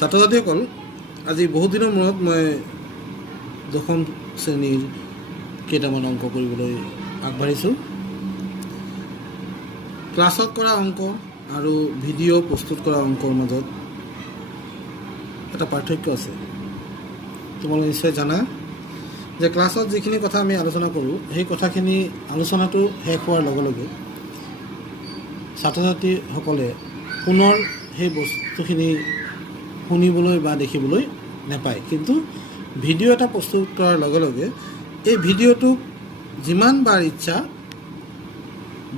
ছাত্ৰ ছাত্ৰীসকল আজি বহুত দিনৰ মূৰত মই দশম শ্ৰেণীৰ কেইটামান অংক কৰিবলৈ আগবাঢ়িছোঁ। ক্লাছত কৰা অংক আৰু ভিডিঅ' প্ৰস্তুত কৰা অংকৰ মাজত এটা পাৰ্থক্য আছে। তোমালোকে নিশ্চয় জানা যে ক্লাছত যিখিনি কথা আমি আলোচনা কৰোঁ সেই কথাখিনি আলোচনাটো শেষ হোৱাৰ লগে লগে ছাত্ৰ ছাত্ৰীসকলে পুনৰ সেই বস্তুখিনি শুনিবলৈ বা দেখিবলৈ নাপায়। কিন্তু ভিডিঅ' এটা প্ৰস্তুত কৰাৰ লগে লগে এই ভিডিঅ'টোক যিমানবাৰ ইচ্ছা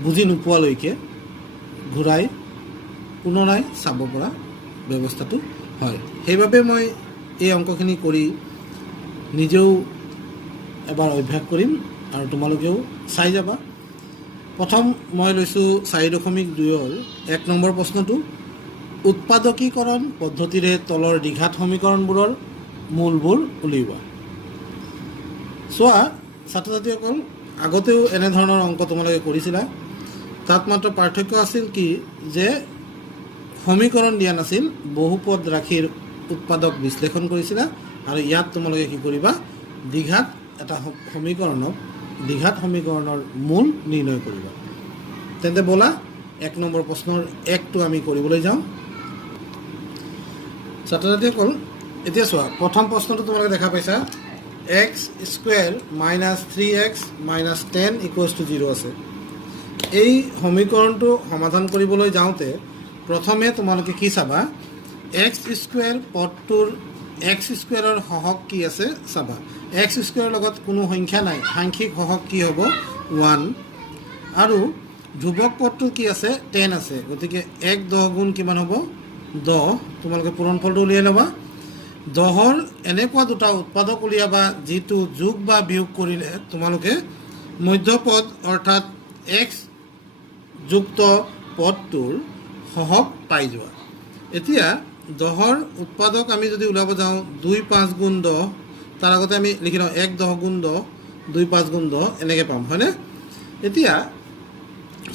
বুজি নোপোৱালৈকে ঘূৰাই পুনৰাই চাব পৰা ব্যৱস্থাটো হয়। সেইবাবে মই এই অংকখিনি কৰি নিজেও এবাৰ অভ্যাস কৰিম আৰু তোমালোকেও চাই যাবা। প্ৰথম মই লৈছোঁ 4.2ৰ 1 নম্বৰ প্ৰশ্নটো। উৎপাদকীকৰণ পদ্ধতিৰে তলৰ দ্বিঘাত সমীকৰণবোৰৰ মূলবোৰ উলিওৱা। চোৱা ছাত্ৰ ছাত্ৰীসকল, আগতেও এনেধৰণৰ অংক তোমালোকে কৰিছিলা। তাত মাত্ৰ পাৰ্থক্য আছিল কি যে সমীকৰণ দিয়া নাছিল, বহুপদ ৰাশিৰ উৎপাদক বিশ্লেষণ কৰিছিলা। আৰু ইয়াত তোমালোকে কি কৰিবা, দ্বিঘাত এটা দ্বিঘাত সমীকৰণৰ মূল নিৰ্ণয় কৰিবা। তেন্তে ব'লা 1 নম্বৰ প্ৰশ্নৰ 1টো আমি কৰিবলৈ যাওঁ। ছাত্ৰ ছাত্ৰীসকল এতিয়া চোৱা, প্ৰথম প্ৰশ্নটো তোমালোকে দেখা পাইছা x² - 3x - 10 = 0 আছে। এই সমীকৰণটো সমাধান কৰিবলৈ যাওঁতে প্ৰথমে তোমালোকে কি চাবা, x² পদটোৰ x² সহগ কি আছে চাবা। x² লগত কোনো সংখ্যা নাই, সাংখ্যিক সহগ কি হ'ব 1, আৰু ধ্ৰুৱক পদটো কি আছে 10 আছে। গতিকে 1 10 গুণ কিমান হ'ব 10। তোমালোকে পূৰণফলটো উলিয়াই ল'বা। 10ৰ এনেকুৱা দুটা উৎপাদক উলিয়াবা যিটো যোগ বা বিয়োগ কৰিলে তোমালোকে মধ্যপদ অৰ্থাৎ x যুক্ত পদটোৰ সহগ পাই যোৱা। এতিয়া 10ৰ উৎপাদক আমি যদি ওলাব যাওঁ 2 5 গুণ 10, তাৰ আগতে আমি লিখি লওঁ 1 10 গুণ 10, 2 5 গুণ 10 এনেকৈ পাম, হয়নে? এতিয়া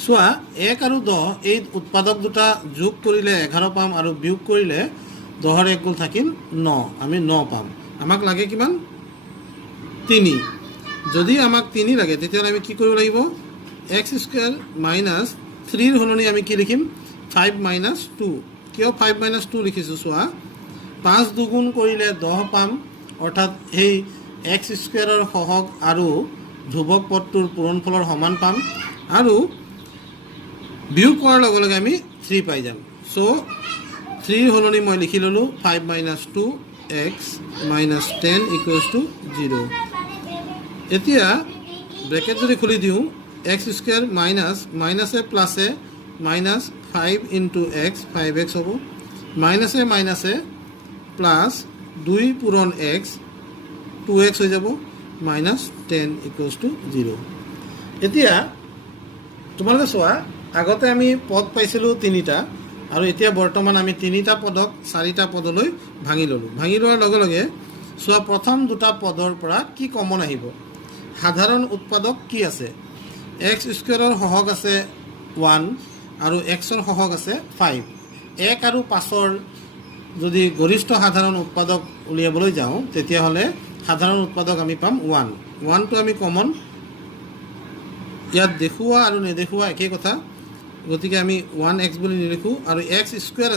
চোৱা 1 আৰু 10 এই উৎপাদক দুটা যোগ কৰিলে 11 পাম আৰু বিয়োগ কৰিলে 10ৰ 1 গুণ থাকিল 9, আমি 9 পাম। আমাক লাগে কিমান 3। যদি আমাক 3 লাগে তেতিয়াহ'লে আমি কি কৰিব লাগিব, x² - 3ৰ সলনি আমি কি লিখিম 5 - 2। কিয় 5 - 2 লিখিছোঁ চোৱা, 5 দুগুণ কৰিলে 10 পাম, অৰ্থাৎ সেই x² সহগ আৰু ধ্ৰুৱক পদটোৰ পূৰণফলৰ সমান পাম, আৰু বিয়োগ কৰাৰ লগে লগে আমি 3 পাই যাম। চ' 3ৰ সলনি মই লিখি ল'লোঁ 5 - 2 x - 10 = 0। এতিয়া ব্ৰেকেট যদি খুলি দিওঁ, x² মাইনাছে প্লাছে -5 × x 5x হ'ব, মাইনাছে প্লাছ 2 পূৰণ x 2x হৈ যাব, -10 = 0। এতিয়া তোমালোকে চোৱা, আগতে আমি পদ পাইছিলোঁ 3টা, আৰু এতিয়া বৰ্তমান আমি 3টা পদক 4টা পদলৈ ভাঙি ল'লোঁ। ভাঙি লোৱাৰ লগে লগে চোৱা, প্ৰথম দুটা পদৰ পৰা কি কমন আহিব, সাধাৰণ উৎপাদক কি আছে, x² সহগ আছে 1 আৰু xৰ সহগ আছে 5। 1 আৰু 5ৰ যদি গৰিষ্ঠ সাধাৰণ উৎপাদক উলিয়াবলৈ যাওঁ তেতিয়াহ'লে সাধাৰণ উৎপাদক আমি পাম 1। 1টো আমি কমন, ইয়াত দেখুওৱা আৰু নেদেখুওৱা একেই কথা, গতিকে আমি 1x বুলি নিলিখোঁ। আৰু x²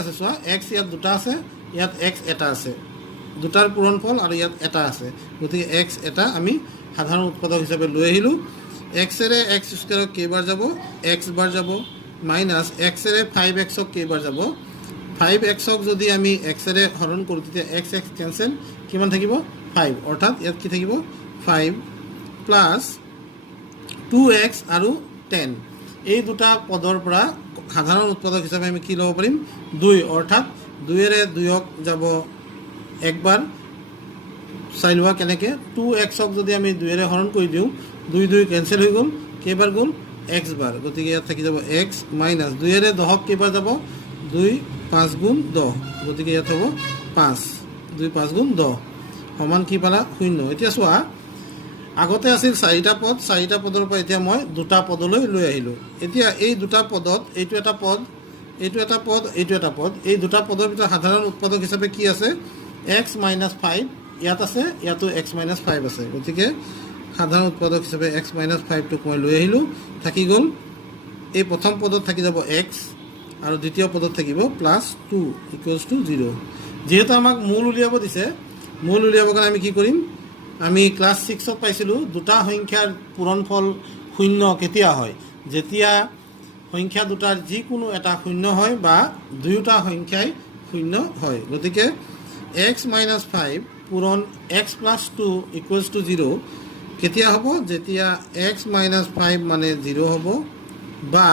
আছে, চোৱা x ইয়াত দুটা আছে, ইয়াত x এটা আছে, দুটাৰ পূৰণফল, আৰু ইয়াত এটা আছে, গতিকে x এটা আমি সাধাৰণ উৎপাদক হিচাপে লৈ আহিলোঁ। xৰে x² কেইবাৰ যাব, x বাৰ যাব, মাইনাছ xৰে 5x কেইবাৰ যাব, 5x যদি আমি xৰে হৰণ কৰোঁ তেতিয়া x কেঞ্চেল, কিমান থাকিব 5, অৰ্থাৎ ইয়াত কি থাকিব 5 প্লাছ 2x আৰু 10। এই দুটা পদৰ পৰা সাধাৰণ উৎপাদক হিচাপে আমি কি ল'ব পাৰিম 2, অৰ্থাৎ 2ৰে 2ক যাব একবাৰ। চাই লোৱা কেনেকৈ, 2x যদি আমি 2ৰে হৰণ কৰি দিওঁ 2 2 কেঞ্চেল হৈ গ'ল, কেইবাৰ গ'ল x বাৰ, গতিকে ইয়াত থাকি যাব x মাইনাছ 2ৰে 10ক কেইবাৰ যাব 2 5 গুণ 10, গতিকে ইয়াত হ'ব 5, 2 5 গুণ 10 সমান কি পালা 0। এতিয়া চোৱা, আগতে আছিল 4টা পদ, 4টা পদৰ পৰা এতিয়া মই 2টা পদলৈ লৈ আহিলোঁ। এতিয়া এই 2টা পদত এইটো এটা পদ, এইটো এটা পদ এইটো এটা পদ এই দুটা পদৰ ভিতৰত সাধাৰণ উৎপাদক হিচাপে কি আছে x - 5 ইয়াত আছে ইয়াতো x - 5 আছে গতিকে সাধাৰণ উৎপাদক হিচাপে x - 5 টো মই লৈ আহিলো থাকি গল এই প্ৰথম পদত থাকি যাব x আৰু দ্বিতীয় পদত থাকিব +2 = 0 যেহেতু আমাক মূল উলিয়াব দিছে মূল উলিয়াবৰ কাৰণে আমি কি কৰিম আমি ক্লাস 6 ত পাইছিলো দুটা সংখ্যাৰ পূৰণফল শূন্য কেতিয়া হয় যেতিয়া সংখ্যা দুটাৰ যিকোনো এটা শূন্য হয় বা দুয়োটা সংখ্যাই শূন্য হয় গতিকে x - 5 পূৰণ x + 2 = 0 কেতিয়া হ'ব যেতিয়া x - 5 মানে 0 হ'ব বা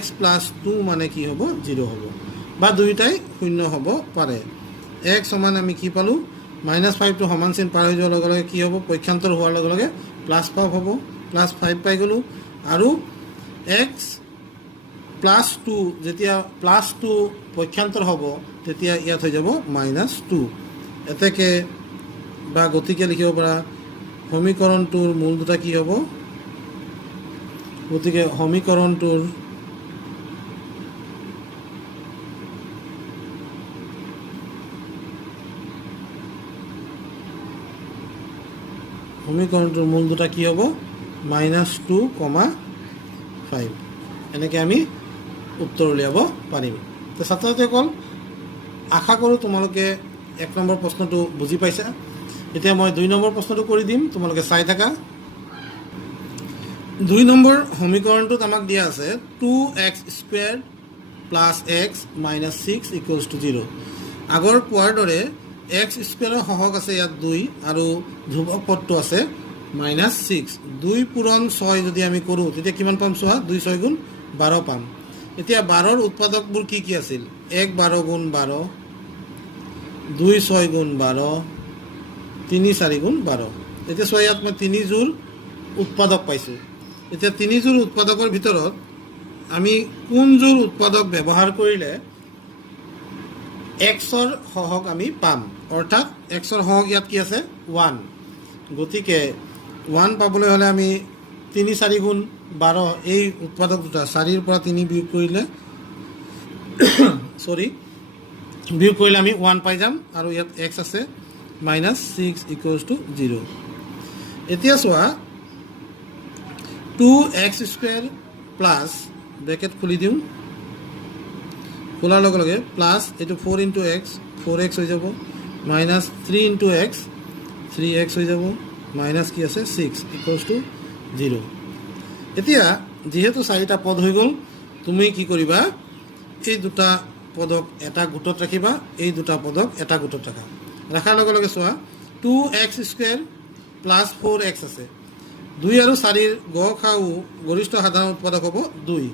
x + 2 মানে কি হ'ব 0 হ'ব বা দুইটাই শূন্য হ'ব পাৰে x সমান আমি কি পালো -5 টো সমান চিন পাৰ হৈ যোৱাৰ লগে লগে কি হ'ব পক্ষান্তৰ হোৱাৰ লগে লগে +5 হ'ব +5 পাই গলো আৰু x + 2 যেতিয়া +2 পক্ষান্তৰ হ'ব তেতিয়া ইয়াত হৈ যাব -2 এতেকে বা গতিকে লিখিব পৰা সমীকৰণটোৰ মূল দুটা কি হ'ব গতিকে সমীকৰণটোৰ মূল দুটা কি হ'ব -2, 5 এনেকৈ আমি উত্তৰ উলিয়াব পাৰিম তো ছাত্ৰছাত্ৰীসকল আশা কৰোঁ তোমালোকে 1 নম্বৰ প্ৰশ্নটো বুজি পাইছা এতিয়া মই 2 নম্বৰ প্ৰশ্নটো কৰি দিম তোমালোকে চাই থাকা 2 নম্বৰ সমীকৰণটোত আমাক দিয়া আছে 2x² + x - 6 = 0 আগৰ পোৱাৰ দৰে x² সহগ আছে ইয়াত 2 আৰু ধ্ৰুৱক পদটো আছে -6 2 পূৰণ 6 যদি আমি কৰোঁ তেতিয়া কিমান পাম চোৱা 2 6 গুণ 12 পাম এতিয়া 12ৰ উৎপাদকবোৰ কি কি আছিল 1 12 গুণ 12 2 6 গুণ 12 3 4 গুণ 12 এতিয়া চোৱা ইয়াত মই 3 জোৰ উৎপাদক পাইছোঁ এতিয়া 3 জোৰ উৎপাদকৰ ভিতৰত আমি কোন জোৰ উৎপাদক ব্যৱহাৰ কৰিলে xৰ সহগ আমি পাম অৰ্থাৎ xৰ সহগ ইয়াত কি আছে 1 গতিকে 1 পাবলৈ হলে আমি 3 4 গুণ 12 এই উৎপাদক দুটা 4ৰ পৰা 3 বিয়োগ কৰিলে বিয়োগ কৰিলে আমি 1 পাই যাম আৰু ইয়াত x আছে -6 = 0 এতিয়া চোৱা 2x² প্লাস ব্ৰেকেট খুলি দিওঁ খোলাৰ লগে লগে প্লাস এইটো 4 × x 4x হৈ যাব -3 × x 3x হৈ যাব মাইনাস কি আছে 6 = 0 এতিয়া যেহেতু 4টা পদ হৈ গ'ল তুমি কি কৰিবা এই দুটা পদক এটা গোটত ৰাখিবা এই দুটা পদক এটা গোটত ৰাখা ৰাখাৰ লগে লগে চোৱা 2x² + 4x আছে 2 আৰু 4ৰ গড় গৰিষ্ঠ সাধাৰণ উৎপাদক হ'ব 2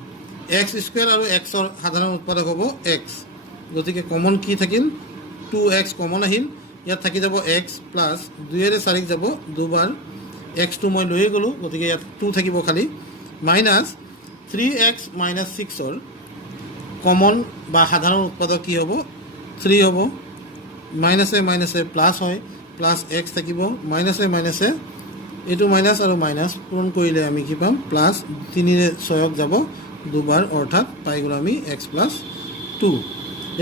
x² আৰু x ৰ সাধাৰণ উৎপাদক হ'ব x গতিকে কমন কি থাকিল 2x কমন আহিল ইয়াত থাকি যাব x প্লাস 2 এৰে 4ক যাব দুবাৰ x টো মই লৈ গলো গতিকে ইয়াত 2 থাকিব খালি মাইনাস 3x - 6 ৰ কমন বা সাধাৰণ উৎপাদক কি হ'ব 3 হ'ব মাইনাসে মাইনাসে প্লাস হয় প্লাস x থাকিব মাইনাসে মাইনাসে এইটো মাইনাস আৰু মাইনাস পূৰণ কৰিলে আমি কি পাম প্লাস 3 ৰে 6ক যাব দুবাৰ অৰ্থাৎ পাই গলো আমি x + 2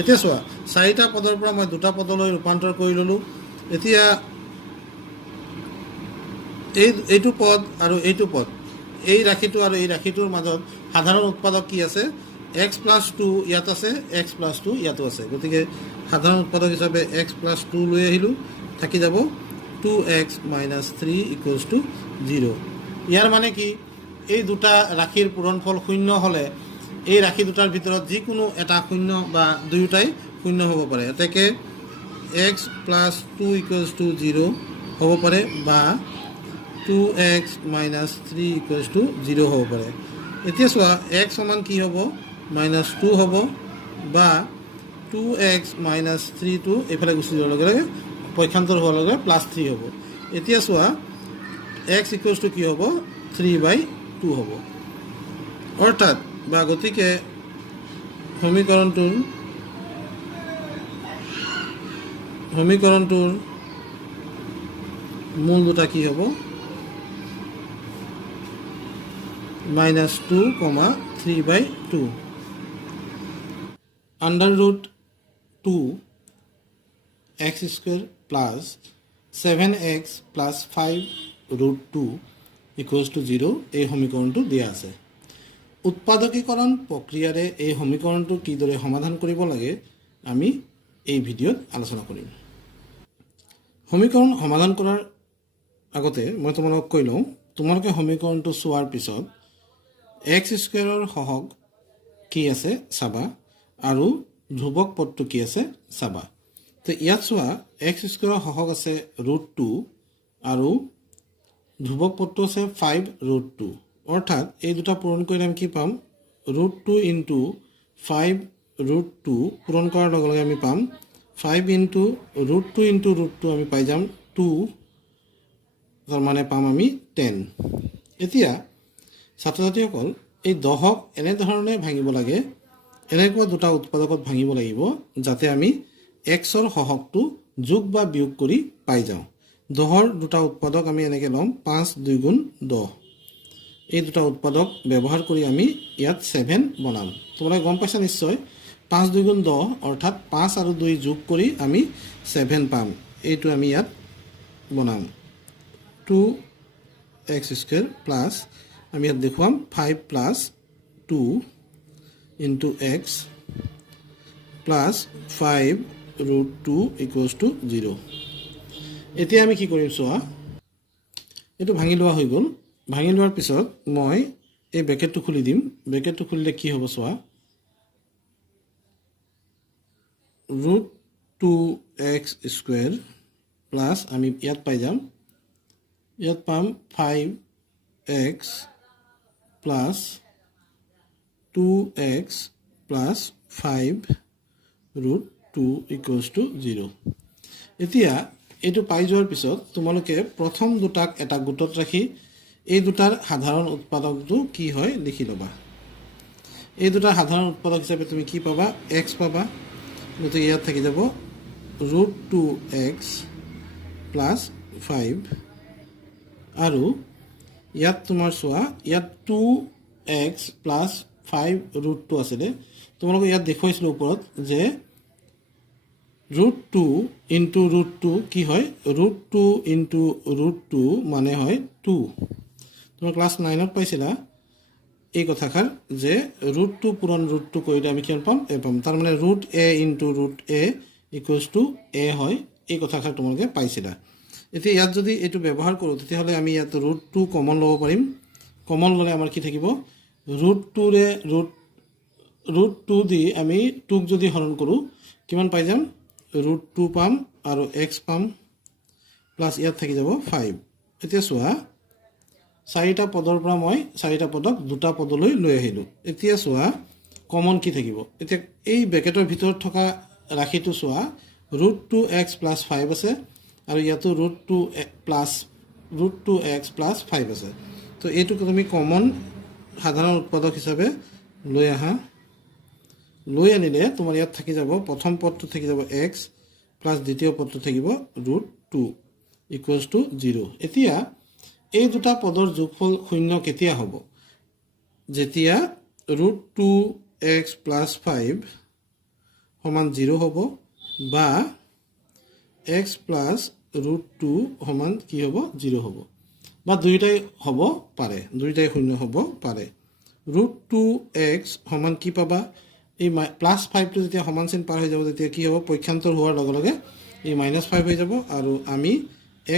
এতিয়া চোৱা 4টা পদৰ পৰা মই দুটা পদলৈ ৰূপান্তৰ কৰি ললো এতিয়া এইটো পদ আৰু এইটো পদ এই ৰাশিটো আৰু এই ৰাশিটোৰ মাজত সাধাৰণ উৎপাদক কি আছে x + 2 ইয়াত আছে x + 2 ইয়াতো আছে গতিকে সাধাৰণ উৎপাদক হিচাপে x + 2 লৈ আহিলো থাকি যাব 2x - 3 = 0 ইয়াৰ মানে কি এই দুটা ৰাশিৰ পূৰণফল শূন্য হলে এই ৰাশি দুটাৰ ভিতৰত যিকোনো এটা শূন্য বা দুয়োটাই শূন্য হ'ব পাৰে এতেকে x + 2 = 0 হ'ব পাৰে বা 2x - 3 = 0 হ'ব পাৰে এতিয়া চোৱা x সমান কি হ'ব -2 হ'ব বা 2x - 3 টো এফালে গুচি যোৱাৰ লগে লগে পক্ষান্তৰ হোৱাৰ লগে +3 হ'ব এতিয়া চোৱা x = কি হ'ব 3/2 হ'ব অৰ্থাৎ বা গতিকে সমীকৰণটোৰ মূল দুটা কি হ'ব -2, 3/2 under root 2x square plus 7x plus 5 root 2 equals to 0 এই সমীকৰণটো দিয়া আছে। উৎপাদকীকৰণ প্ৰক্ৰিয়াৰে এই সমীকৰণটো কিদৰে সমাধান কৰিব লাগে আমি এই ভিডিঅ'ত আলোচনা কৰিম। সমীকৰণ সমাধান কৰাৰ আগতে মই তোমালোকক কৈ লওঁ, তোমালোকে সমীকৰণটো চোৱাৰ পিছত x স্কুৱেৰৰ সহগ কি আছে চাবা আৰু ধ্ৰুৱক পদটো কি আছে চাবা। তো ইয়াত চোৱা x স্কুৱেৰৰ সহগ আছে ৰুট 2 আৰু ধ্ৰুৱক পদটো আছে 5 ৰুট 2, অৰ্থাৎ এই দুটা পূৰণ কৰিলে আমি কি পাম, ৰুট 2 ইনটু 5 ৰুট 2 পূৰণ কৰাৰ লগে লগে আমি পাম 5 ইনটু ৰুট 2 আমি পাই যাম 2, তাৰ মানে পাম আমি 10। এতিয়া ছাত্ৰ ছাত্ৰীসকল এই 10ক এনেধৰণে ভাঙিব লাগে, এনেকুৱা দুটা উৎপাদকত ভাঙিব লাগিব যাতে আমি xৰ সহগটো যোগ বা বিয়োগ কৰি পাই যাওঁ। 10ৰ দুটা উৎপাদক আমি এনেকৈ ল'ম 5 2 গুণ 10, এই দুটা উৎপাদক ব্যৱহাৰ কৰি আমি ইয়াত 7 বনাম। তোমালোকে গম পাইছা নিশ্চয় 5 2 গুণ 10 অৰ্থাৎ 5 আৰু 2 যোগ কৰি আমি 7 পাম। এইটো আমি ইয়াত বনাম 2x স্কুৱেৰ প্লাছ আমি ইয়াত দেখুৱাম 5 plus 2 into x plus 5 root 2 equals to 0। এতিয়া আমি কি কৰিম চোৱা, এইটো ভাঙি লোৱা হৈ গ'ল। ভাঙি লোৱাৰ পিছত মই এই ব্ৰেকেটটো খুলি দিম। ব্ৰেকেটটো খুলিলে কি হ'ব চোৱা, ৰুট 2x স্কুৱেৰ প্লাছ আমি ইয়াত পাই যাম, ইয়াত পাম 5x plus 2x plus 5 root 2 equals to 0। এতিয়া এইটো পাই যোৱাৰ পিছত তোমালোকে প্ৰথম দুটাক এটা গোটত ৰাখি এই দুটাৰ সাধাৰণ উৎপাদকটো কি হয় লিখি ল'বা। এই দুটাৰ সাধাৰণ উৎপাদক হিচাপে তুমি কি পাবা, x পাবা, গতিকে ইয়াত থাকি যাব ৰুট 2x প্লাছ 5 আৰু ইয়াত তোমাৰ চোৱা ইয়াত 2x প্লাছ 5 ৰুট 2 আছিলে। তোমালোকে ইয়াত দেখুৱাইছিলোঁ ওপৰত যে ৰুট 2 ইনটু ৰুট 2 কি হয়, ৰুট 2 ইনটু ৰুট 2 মানে হয় 2। তোমাৰ ক্লাছ 9ত পাইছিলা এই কথাষাৰ যে ৰুট 2 পূৰণ ৰুট 2 কৰিলে আমি কিমান পাম, এ পাম। তাৰমানে root a into root a equals to a হয়, এই কথাষাৰ তোমালোকে পাইছিলা। এতিয়া ইয়াত যদি এইটো ব্যৱহাৰ কৰোঁ তেতিয়াহ'লে আমি ইয়াত ৰুট 2 কমন ল'ব পাৰিম। কমন ল'লে আমাৰ কি থাকিব, ৰুট 2ৰে ৰুট 2 দি আমি 2ক যদি হৰণ কৰোঁ কিমান পাই যাম, ৰুট 2 পাম আৰু x পাম প্লাছ ইয়াত থাকি যাব 5। এতিয়া চোৱা 4টা পদৰ পৰা মই 4টা পদক 2টা পদলৈ লৈ আহিলোঁ। এতিয়া চোৱা কমন কি থাকিব, এতিয়া এই ব্ৰেকেটৰ ভিতৰত থকা ৰাশিটো চোৱা ৰুট 2x প্লাছ 5 আছে আৰু ইয়াতো ৰুট 2x প্লাছ 5 আছে। তো এইটোক তুমি কমন সাধাৰণ উৎপাদক হিচাপে লৈ আহা। লৈ আনিলে তোমাৰ ইয়াত থাকি যাব প্ৰথম পদটো থাকি যাব x প্লাছ দ্বিতীয় পদটো থাকিব ৰুট 2 ইকুৱেলছ টু 0। এতিয়া এই দুটা পদৰ যোগফল শূন্য কেতিয়া হ'ব, যেতিয়া ৰুট 2x প্লাছ 5 সমান 0 হ'ব বা x প্লাছ ৰুট 2 সমান কি হ'ব 0 হ'ব, বা দুয়োটাই হ'ব পাৰে, দুয়োটাই শূন্য হ'ব পাৰে। ৰুট 2x সমান কি পাবা, এই প্লাছ 5টো যেতিয়া সমান চিন পাৰ হৈ যাব তেতিয়া কি হ'ব, পক্ষান্তৰ হোৱাৰ লগে লগে এই -5 হৈ যাব আৰু আমি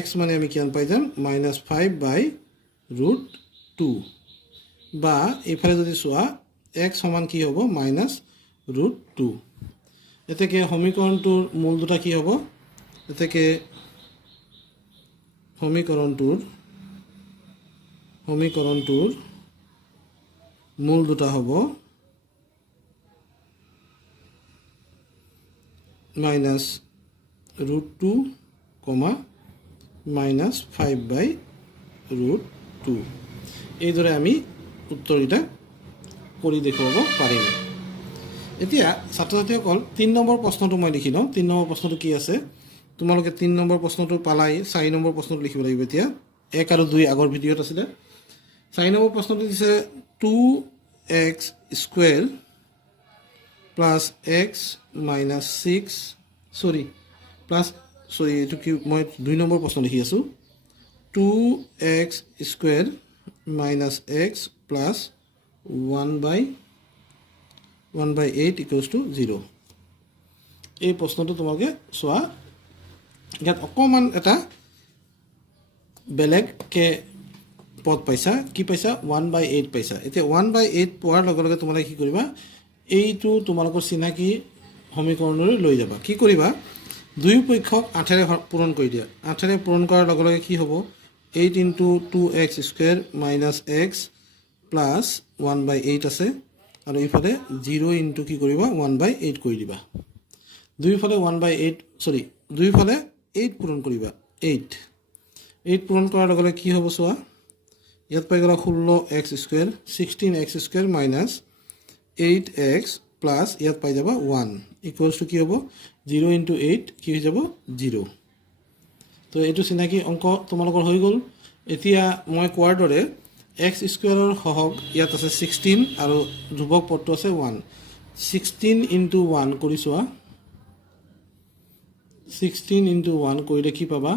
x মানে আমি কিমান পাই যাম, -5 বাই ৰুট 2, বা এইফালে যদি চোৱা x সমান কি হ'ব ৰুট 2। এতেকে সমীকৰণটোৰ মূল দুটা কি হ'ব, এতেকে সমীকৰণটোৰ মূল দুটা হ'ব ৰুট 2, -5 বাই ৰুট 2। এইদৰে আমি উত্তৰকেইটা কৰি দেখুৱাব পাৰিম। এতিয়া ছাত্ৰ ছাত্ৰীসকল 3 নম্বৰ প্ৰশ্নটো মই লিখি লওঁ। 3 নম্বৰ প্ৰশ্নটো কি আছে, তোমালোকে 3 নম্বৰ প্ৰশ্নটো পালাই, 4 নম্বৰ প্ৰশ্নটো লিখিব লাগিব। এতিয়া 1 আৰু 2 আগৰ ভিডিঅ'ত আছিলে। 4 নম্বৰ প্ৰশ্নটো দিছে 2x square plus x minus 6 sorry plus sorry এটো কি মই 2 নম্বৰ প্ৰশ্ন লিখি আছো 2x square minus x plus 1/8 equals to 0 এই প্ৰশ্নটো তোমাকে সোয়া ইয়াত অকমান এটা বেলেগ কে পদ পাইছা কি পাইছা 1/8 পাইছা এতিয়া 1/8 পোৱাৰ লগে লগে তোমালে কি কৰিবা এইটো তোমালোকৰ চিনাকি সমীকৰণলৈ লৈ যাবা কি কৰিবা দুই পক্ষক 8 ৰে পূৰণ কৰি দিয়া 8 ৰে পূৰণ কৰাৰ লগে লগে কি হ'ব 8 into 2x square minus x plus 1/8 আছে আৰু ইফালে 0 into কি কৰিবা 1/8 কৰি দিবা দুইফালে 1/8 সৰি দুইফালে 8 পূৰণ কৰিবা 8 পূৰণ কৰাৰ লগে লগে কি হ'ব সোৱা ইয়াত পাই গলা 16x square 16x square minus 8x plus ইয়াত পাই যাবা 1 equals to কি হ'ব 0 into 8 কি হৈ যাব 0 তো এটো চিনাকি অংক তোমালোকৰ হৈ গল এতিয়া মই কোৱাৰ দৰে x square ৰ হহগ ইয়াত আছে 16 আৰু ধ্ৰুবক পদটো আছে 1 16 into 1 কৰিছোৱা 16 into 1 কৰিলে কি পাবা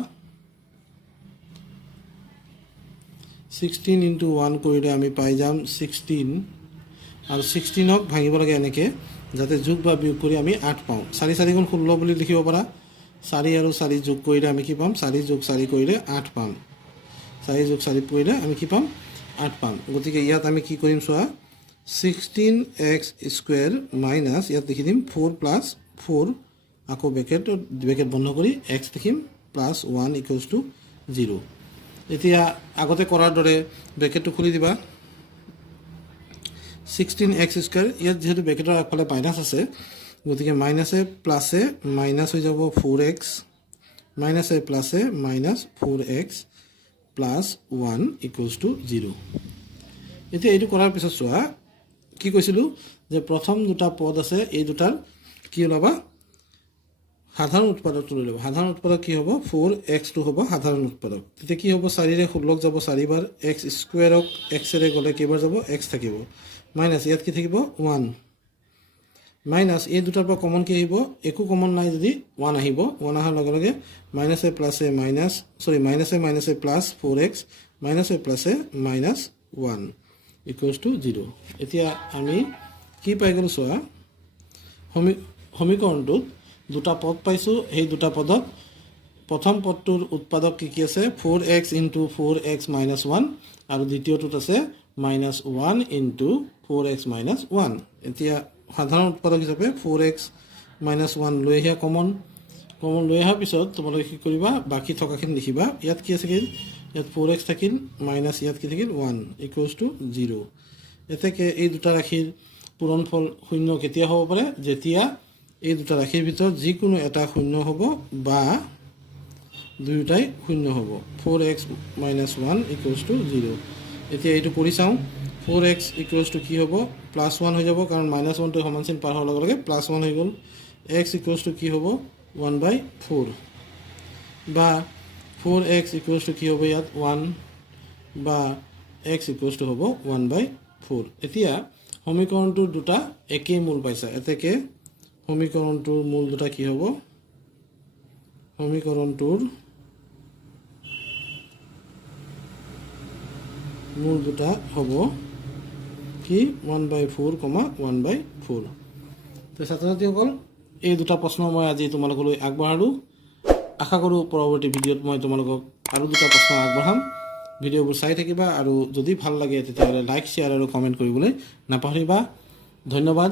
16 into 1 কৰিলে আমি পাই যাম 16 আৰু 16 ক ভাঙিব লাগে এনেকে যাতে যোগ বা বিয়োগ কৰি আমি 8 পাওঁ 4 4 গুণ 16 বুলি লিখিব পাৰা 4 আৰু 4 যোগ কৰিলে আমি কি পাম 4 যোগ 4 কৰিলে 8 পাম 4 যোগ 4 কৰিলে আমি কি পাম 8 পাম গতিকে ইয়াত আমি কি কৰিম সোৱা 16x square minus ইয়াত লিখি দিম 4 plus 4 আকৌ ব্ৰেকেট বন্ধ কৰি x লিখিম plus 1 equals to 0 এতিয়া আগতে কৰাৰ দৰে ব্ৰেকেটটো খুলি দিবা 16x square ইয়াত যেহেতু ব্ৰেকেটৰ আগফালে মাইনাস আছে গতিকে মাইনাসে প্লাসে মাইনাস হৈ যাব 4x মাইনাসে প্লাসে minus 4x plus 1 equals to 0 এতিয়া এইটো কৰাৰ পিছত সোৱা কি কৈছিলো যে প্ৰথম দুটা পদ আছে এই দুটাৰ কি লবা সাধাৰণ উৎপাদকটো লৈ লবা সাধাৰণ উৎপাদক কি হ'ব 4x টো হ'ব সাধাৰণ উৎপাদক তেতিয়া কি হ'ব 4 ৰে 16 যাব 4 বাৰ x স্কয়াৰ ক x ৰে গলে কেবাৰ যাব x থাকিব মাইনাস ইয়াত কি থাকিব 1 মাইনাস এই দুটাৰ পৰা কমন কি আহিব একো কমন নাই যদি 1 আহিব 1 আহাৰ লগে লগে মাইনাসে প্লাসে মাইনাস সরি মাইনাসে প্লাস 4x মাইনাসে প্লাসে মাইনাস 1 equals to 0 এতিয়া আমি কি পাই গলো সোয়া সমীকৰণটোত দুটা পদ পাইছো এই দুটা পদত প্ৰথম পদটোৰ উৎপাদক কি আছে 4x into 4x minus 1 আৰু দ্বিতীয়টোত আছে minus 1 into 4x minus 1 এতিয়া সাধাৰণ উৎপাদক হিচাপে 4x minus 1 লৈ আহিয়া কমন লৈ অহাৰ পিছত তোমালোকে কি কৰিবা বাকি থকাখিনি লিখিবা ইয়াত কি আছে ইয়াত 4x থাকিল মাইনাস ইয়াত কি থাকিল 1 equals to 0 এতেকে এই দুটা ৰাশিৰ পূৰণফল শূন্য কেতিয়া হ'ব পাৰে যেতিয়া এই দুটা ৰাশিৰ ভিতৰত যিকোনো এটা শূন্য হ'ব বা দুইটাই শূন্য হ'ব 4x minus 1 equals to 0 এতিয়া এইটো কৰি চাও 4x equals to কি হ'ব +1 হৈ যাব কাৰণ -1 টো সমান চিন পাৰ হোৱাৰ লগে লগে +1 হৈ গল x equals to কি হ'ব 1/4 বা 4x equals to কি হ'ব ইয়াত 1 বা x equals to হ'ব 1/4 এতিয়া সমীকৰণটোৰ দুটা একেই মূল পাইছা এতেকে সমীকৰণটোৰ মূল দুটা কি হ'ব সমীকৰণটোৰ মূল দুটা হ'ব কি 1/4, 1/4 তো ছাত্ৰছাত্ৰীসকল এই দুটা প্ৰশ্ন মই আজি তোমালোকলৈ আগবঢ়ালো আশা কৰো পৰৱৰ্তী ভিডিঅ'ত মই তোমালোকক আৰু দুটা প্ৰশ্ন আগবঢ়াম ভিডিঅ'বোৰ চাই থাকিবা আৰু যদি ভাল লাগে তেতিয়াহ'লে লাইক শেয়াৰ আৰু কমেন্ট কৰিবলৈ নাপাহৰিবা ধন্যবাদ